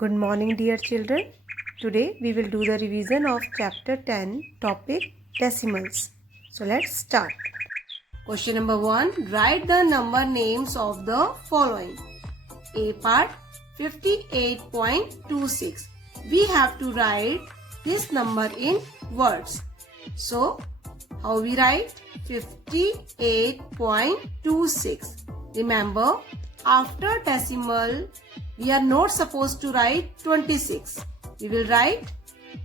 Good morning, dear children. Today we will do the revision of chapter 10, topic decimals. So let's start. Question number 1. Write the number names of the following. A part 58.26. We have to write this number in words. So how we write? 58.26. Remember, after decimal, we are not supposed to write 26. We will write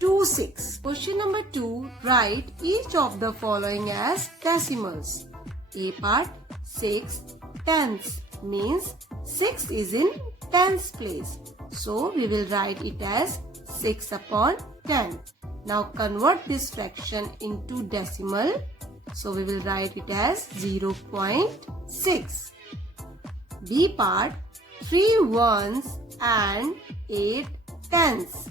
26. Question number 2. Write each of the following as decimals. A part 6 tenths means 6 is in tens place. So we will write it as 6 upon 10. Now convert this fraction into decimal. So we will write it as 0.6. B part 3 ones and 8 tenths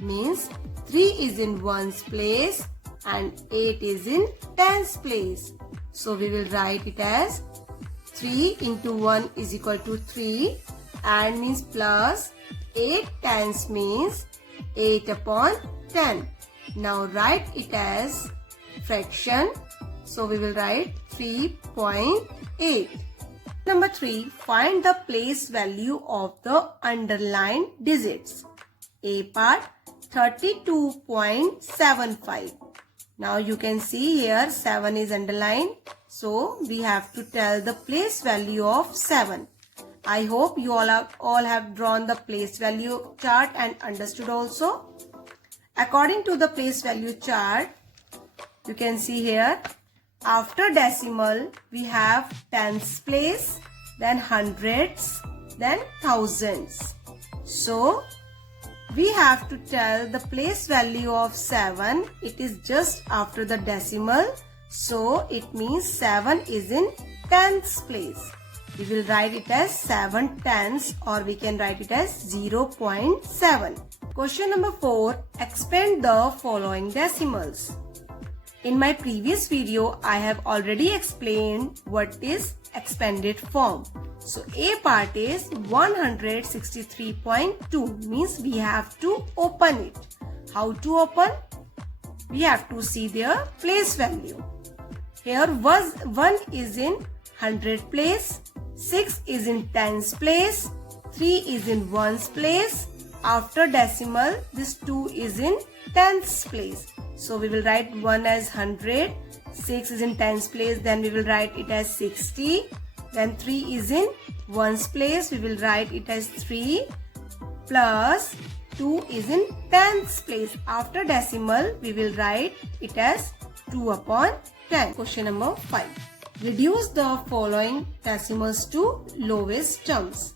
means 3 is in ones place and 8 is in tens place. So we will write it as 3 into 1 is equal to 3 and means plus 8 tenths means 8 upon 10. Now write it as fraction. So we will write 3.8. Number 3. Find the place value of the underlined digits. A part 32.75. Now you can see here 7 is underlined. So we have to tell the place value of 7. I hope you all have drawn the place value chart and understood also. According to the place value chart, you can see here, after decimal, we have tens place, then hundreds, then thousands. So, we have to tell the place value of 7. It is just after the decimal. So, it means 7 is in tens place. We will write it as 7 tenths or we can write it as 0.7. Question number 4. Expand the following decimals. In my previous video, I have already explained what is expanded form. So A part is 163.2 means we have to open it. How to open? We have to see their place value. Here 1 is in 100 place, 6 is in tens place, 3 is in ones place. After decimal, this 2 is in tens place. So we will write 1 as 100, 6 is in tens place, then we will write it as 60. Then 3 is in ones place, we will write it as 3 plus 2 is in tens place. After decimal, we will write it as 2 upon 10. Question number 5. Reduce the following decimals to lowest terms.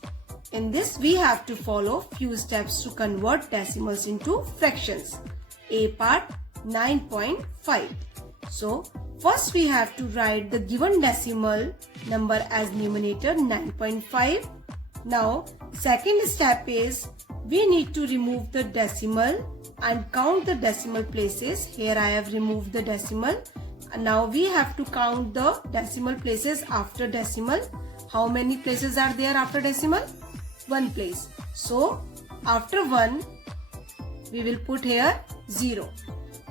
In this, we have to follow few steps to convert decimals into fractions. A part 9.5. So, first we have to write the given decimal number as numerator 9.5. Now, second step is we need to remove the decimal and count the decimal places. Here I have removed the decimal. Now we have to count the decimal places after decimal. How many places are there after decimal? 1 place. So, after 1, we will put here 0.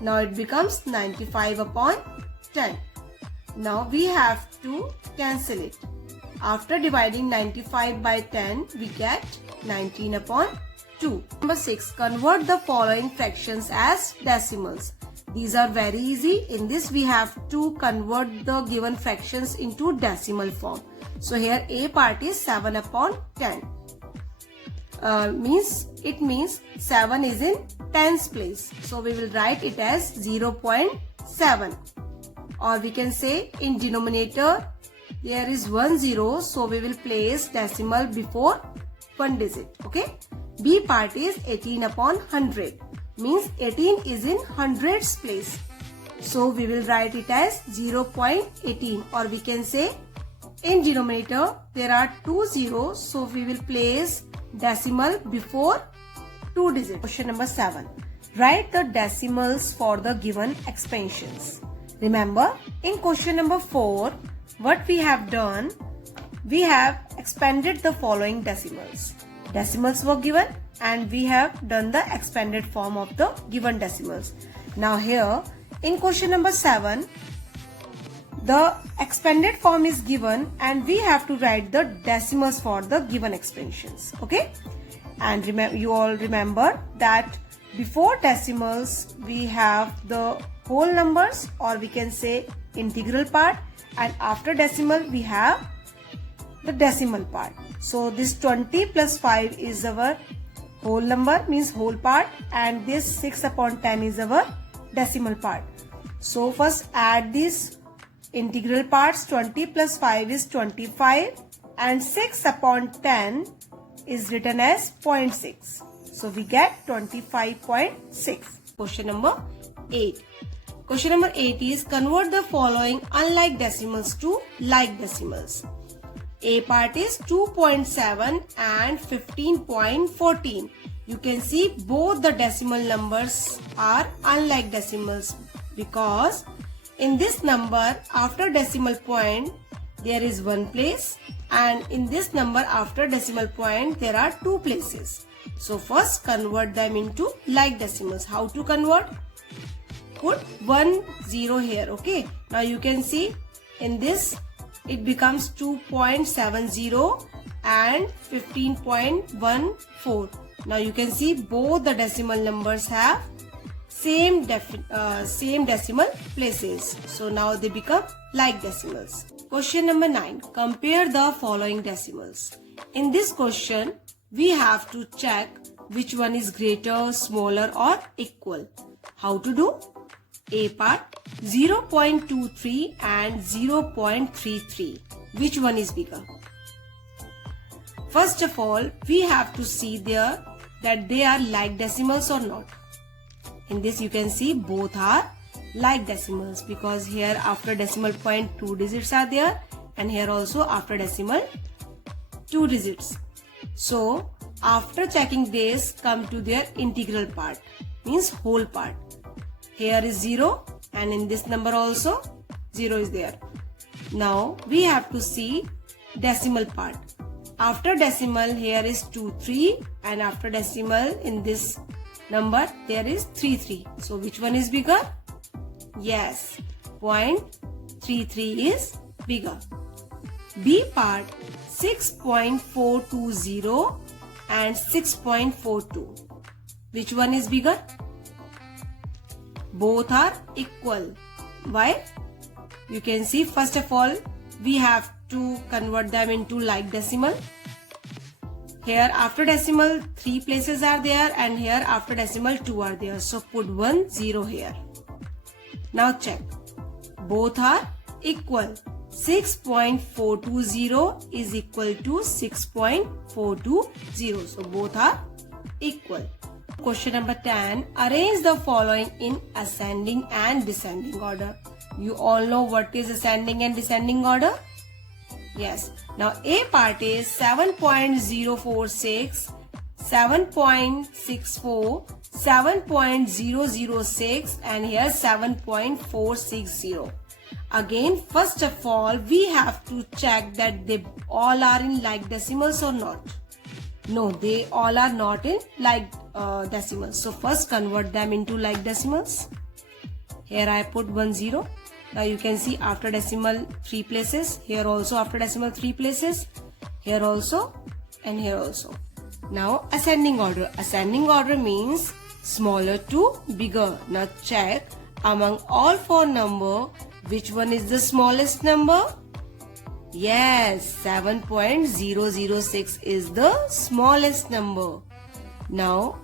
Now it becomes 95 upon 10. Now we have to cancel it. After dividing 95 by 10, we get 19 upon 2. Number 6. Convert the following fractions as decimals. These are very easy. In this, we have to convert the given fractions into decimal form. So here A part is 7 upon 10. It means 7 is in tens place. So we will write it as 0.7. Or we can say in denominator there is 1 0. So we will place decimal before 1 digit. Okay. B part is 18 upon 100. Means 18 is in hundreds place. So we will write it as 0.18. Or we can say in denominator there are 2 zeros. So we will place decimal before 2 digits. Question number 7. Write the decimals for the given expansions. Remember, in question number 4, what we have done, we have expanded the following decimals. Decimals were given and we have done the expanded form of the given decimals. Now here in question number 7, the expanded form is given and we have to write the decimals for the given expansions. Okay, and you all remember that before decimals we have the whole numbers, or we can say integral part, and after decimal we have the decimal part. So this 20 plus 5 is our whole number, means whole part, and this 6 upon 10 is our decimal part. So first add these integral parts. 20 plus 5 is 25 and 6 upon 10 is written as 0.6. So we get 25.6. Question number 8. Question number 8 is convert the following unlike decimals to like decimals. A part is 2.7 and 15.14. You can see both the decimal numbers are unlike decimals because in this number after decimal point there is one place, and in this number after decimal point there are two places. So first convert them into like decimals. How to convert? Put 1 0 here. Okay, now you can see in this it becomes 2.70 and 15.14. Now you can see both the decimal numbers have same decimal places. So now they become like decimals. Question number 9. Compare the following decimals. In this question, we have to check which one is greater, smaller or equal. How to do? A part 0.23 and 0.33. Which one is bigger? First of all, we have to see there that they are like decimals or not. In this you can see both are like decimals because here after decimal point 2 digits are there, and here also after decimal 2 digits. So after checking this, come to their integral part, means whole part. Here is 0 and in this number also 0 is there. Now we have to see decimal part. After decimal here is 2 3 and after decimal in this number there is 3 3. So which one is bigger? Yes, 0.33 is bigger. B part 6.420 and 6.42. Which one is bigger? Both are equal. Why? You can see first of all we have to convert them into like decimal. Here after decimal 3 places are there and here after decimal 2 are there. So put 1 0 here. Now check. Both are equal. 6.420 is equal to 6.420. So both are equal. Question number 10. Arrange the following in ascending and descending order. You all know what is ascending and descending order? Yes. Now A part is 7.046, 7.64, 7.006 and here 7.460. Again, first of all, we have to check that they all are in like decimals or not. No, they all are not in like decimals. So first convert them into like decimals. Here I put 1 0. Now you can see after decimal 3 places. Here also after decimal 3 places. Here also and here also. Now ascending order. Ascending order means smaller to bigger. Now check among all 4 number, which one is the smallest number? Yes, 7.006 is the smallest number. Now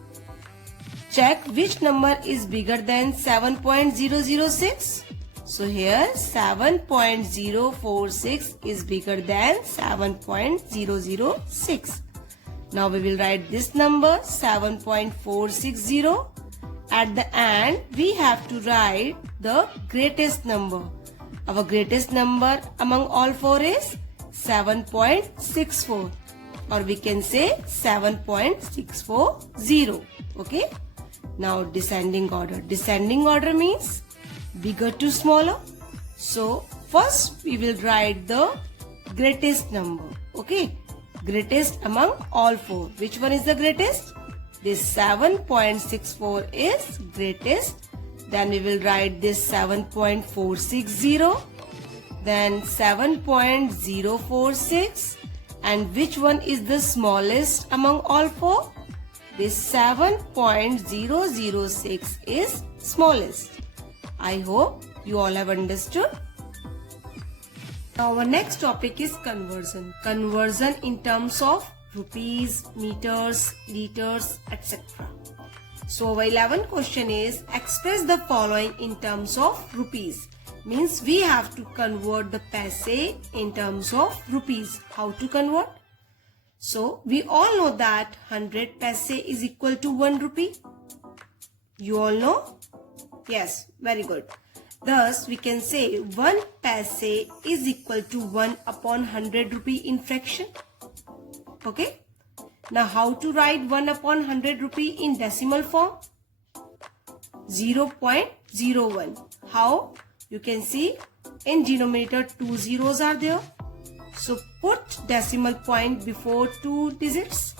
check which number is bigger than 7.006. So here 7.046 is bigger than 7.006. Now we will write this number 7.460. At the end we have to write the greatest number. Our greatest number among all 4 is 7.64, or we can say 7.640. Okay. Now descending order. Descending order means bigger to smaller. So first we will write the greatest number. Okay. Greatest among all 4. Which one is the greatest? this 7.64 is greatest. Then we will write this 7.460, then 7.046, and which one is the smallest among all four? This 7.006 is smallest. I hope you all have understood. Now our next topic is conversion. Conversion in terms of rupees, meters, liters, etc. So our 11th question is express the following in terms of rupees. Means we have to convert the paise in terms of rupees. How to convert? So we all know that 100 paise is equal to 1 rupee. You all know? Yes, very good. Thus we can say 1 paise is equal to 1 upon 100 rupee in fraction. Okay. Now how to write 1 upon 100 rupee in decimal form? 0.01. How? You can see in denominator 2 zeros are there. So put decimal point before 2 digits.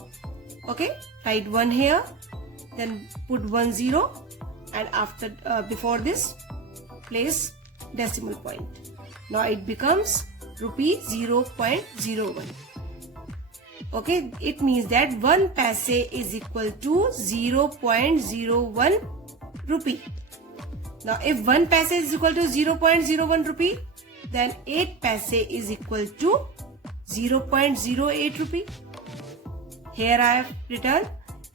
Okay. Write 1 here. Then put 1 0. And after before this place decimal point. Now it becomes rupee 0.01. Okay, it means that 1 paise is equal to 0.01 rupee. Now if 1 paise is equal to 0.01 rupee, then 8 paise is equal to 0.08 rupee. Here I have written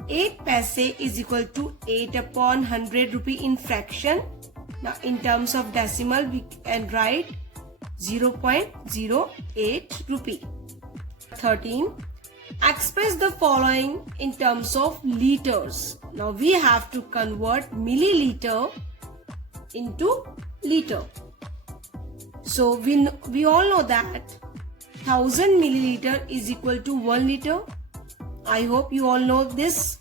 8 paise is equal to 8 upon 100 rupee in fraction. Now in terms of decimal we can write 0.08 rupee. 13. Express the following in terms of liters. Now we have to convert milliliter into liter. So we all know that 1000 milliliter is equal to 1 liter. I hope you all know this.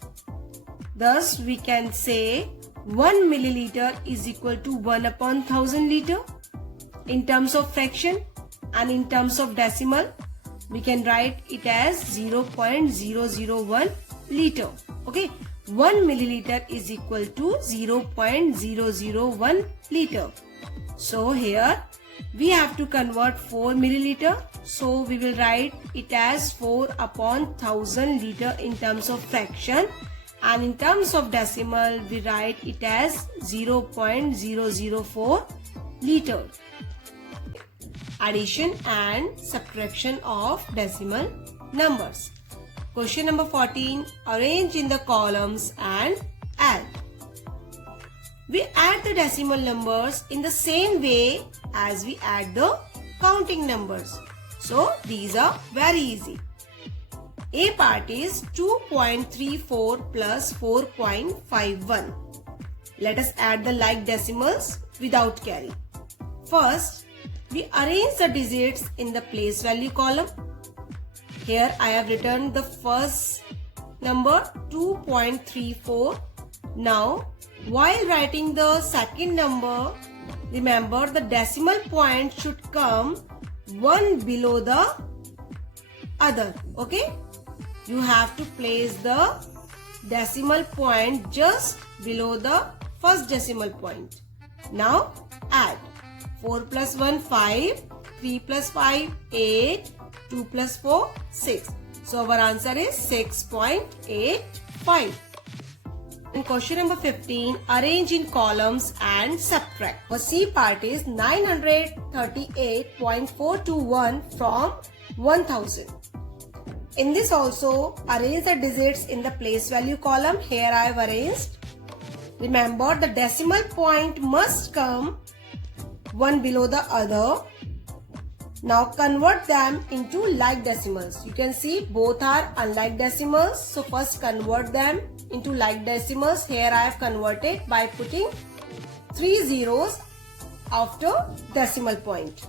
Thus we can say 1 milliliter is equal to 1 upon 1000 liter in terms of fraction, and in terms of decimal we can write it as 0.001 liter. Okay, 1 milliliter is equal to 0.001 liter. So here we have to convert 4 milliliter. So we will write it as 4 upon 1000 liter in terms of fraction, and in terms of decimal we write it as 0.004 liter. Addition and subtraction of decimal numbers. Question number 14. Arrange in the columns and add. We add the decimal numbers in the same way as we add the counting numbers. So these are very easy. A part is 2.34 plus 4.51. Let us add the like decimals without carry. First, we arrange the digits in the place value column. Here I have written the first number 2.34. Now while writing the second number, remember the decimal point should come one below the other. Okay, you have to place the decimal point just below the first decimal point. Now add. 4 plus 1 5, 3 plus 5 8, 2 plus 4 6. So our answer is 6.85. In question number 15, arrange in columns and subtract. For C part is 938.421 from 1000. In this also arrange the digits in the place value column. Here I have arranged. Remember the decimal point must come one below the other. Now convert them into like decimals. You can see both are unlike decimals. So first convert them into like decimals. Here I have converted by putting 3 zeros after decimal point.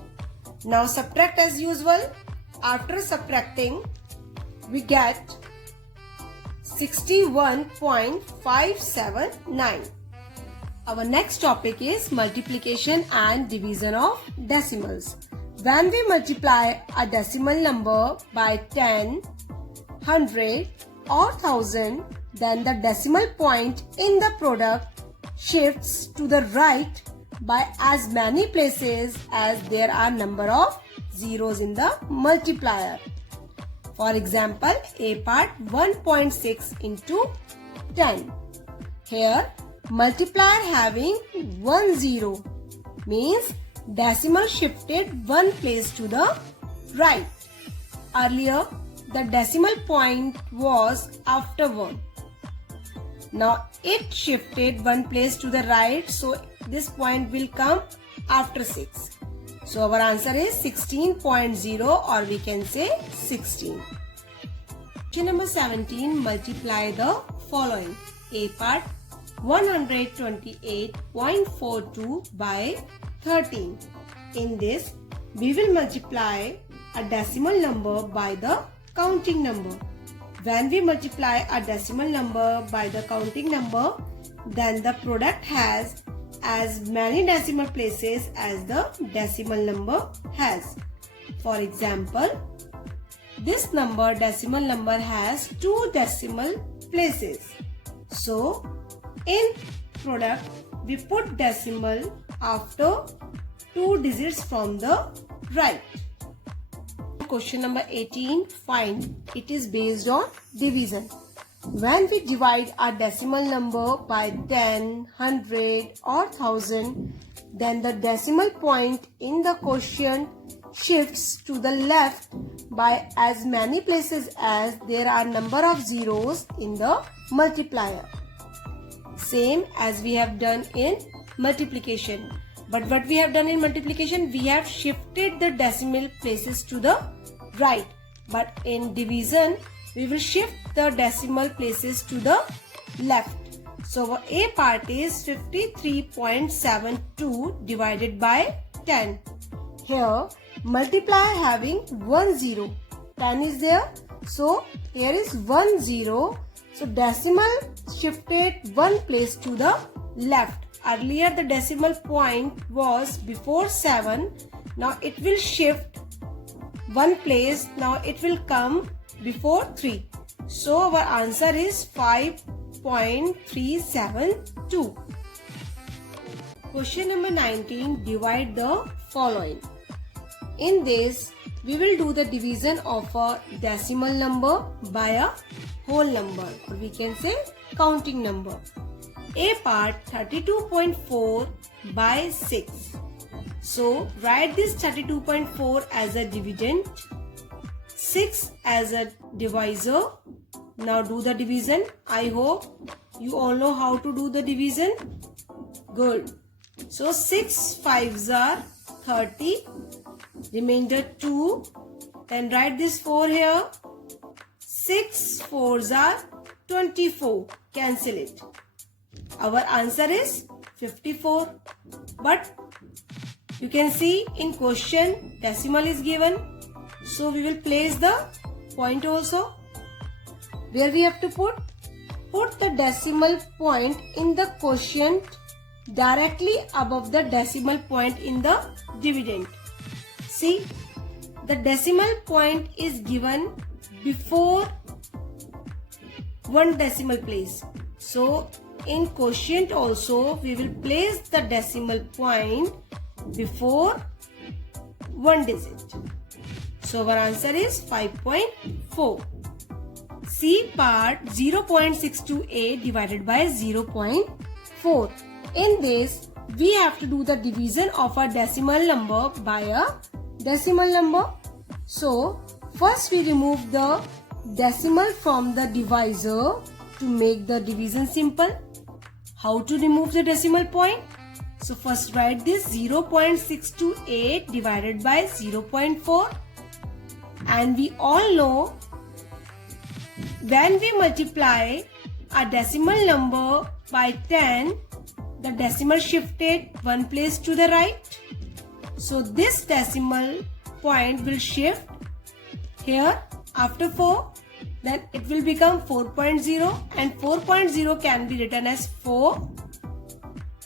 Now subtract as usual. After subtracting, we get 61.579. Our next topic is multiplication and division of decimals. When we multiply a decimal number by 10, 100 or 1000, then the decimal point in the product shifts to the right by as many places as there are number of zeros in the multiplier. For example, A part 1.6 into 10. Here, multiplier having 1 0 means decimal shifted one place to the right. Earlier, the decimal point was after 1. Now it shifted one place to the right, so this point will come after 6. So our answer is 16.0, or we can say 16. Question number 17, multiply the following. A part 128.42 by 13. In this, we will multiply a decimal number by the counting number. When we multiply a decimal number by the counting number, then the product has as many decimal places as the decimal number has. For example, this decimal number has 2 decimal places. So, in product, we put decimal after 2 digits from the right. Question number 18, find. It is based on division. When we divide a decimal number by 10, 100 or 1000, then the decimal point in the quotient shifts to the left by as many places as there are number of zeros in the multiplier. Same as we have done in multiplication. But what we have done in multiplication, we have shifted the decimal places to the right. But in division, we will shift the decimal places to the left. So our A part is 53.72 divided by 10. Here, multiplier having 1 0. 10 is there. So here is 1 0. So decimal shifted one place to the left. Earlier the decimal point was before 7. Now it will shift one place. Now it will come before 3. So our answer is 5.372. Question number 19, divide the following. In this, we will do the division of a decimal number by a whole number, or we can say counting number. A part 32.4 by 6. So write this 32.4 as a dividend, 6 as a divisor. Now do the division. I hope you all know how to do the division. Good. So 6 5s are 30. Remainder 2. Then write this 4 here. 6 4s are 24. Cancel it. Our answer is 54. But you can see in question decimal is given. So we will place the point also. Where we have to put the decimal point in the quotient directly above the decimal point in the dividend. See, the decimal point is given before one decimal place. So in quotient also we will place the decimal point before one digit. So our answer is 5.4. C part 0.628 divided by 0.4. In this, we have to do the division of a decimal number by a decimal number. So, first we remove the decimal from the divisor to make the division simple. How to remove the decimal point? So, first write this 0.628 divided by 0.4. And we all know when we multiply a decimal number by 10, the decimal shifted one place to the right. So this decimal point will shift here after 4. Then it will become 4.0, and 4.0 can be written as 4.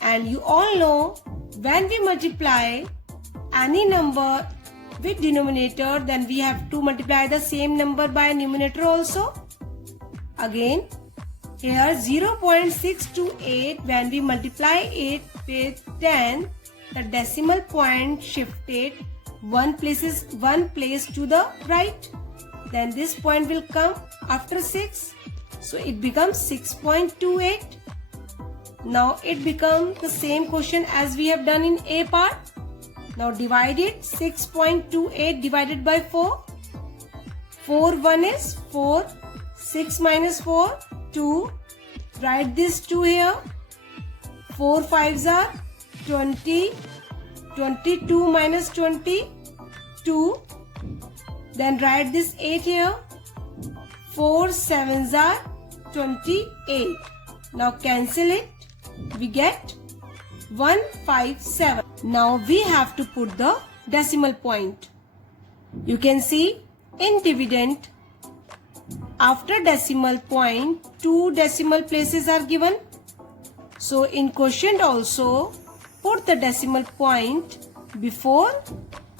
And you all know when we multiply any number with denominator, then we have to multiply the same number by numerator also. Again, Here 0.628, when we multiply it with 10, the decimal point shifted one place to the right. Then this point will come after 6. So it becomes 6.28. Now it becomes the same question as we have done in A part. Now divide it. 6.28 divided by 4. 4 1 is 4. 6 minus 4, 2. Write this 2 here. 4 5s are 20. 22 minus 20, 2. Then write this 8 here. 4 7s are 28. Now cancel it. We get 157. Now we have to put the decimal point. You can see in dividend, after decimal point, 2 decimal places are given. So in quotient also, put the decimal point before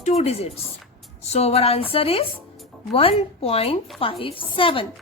2 digits. So our answer is 1.57.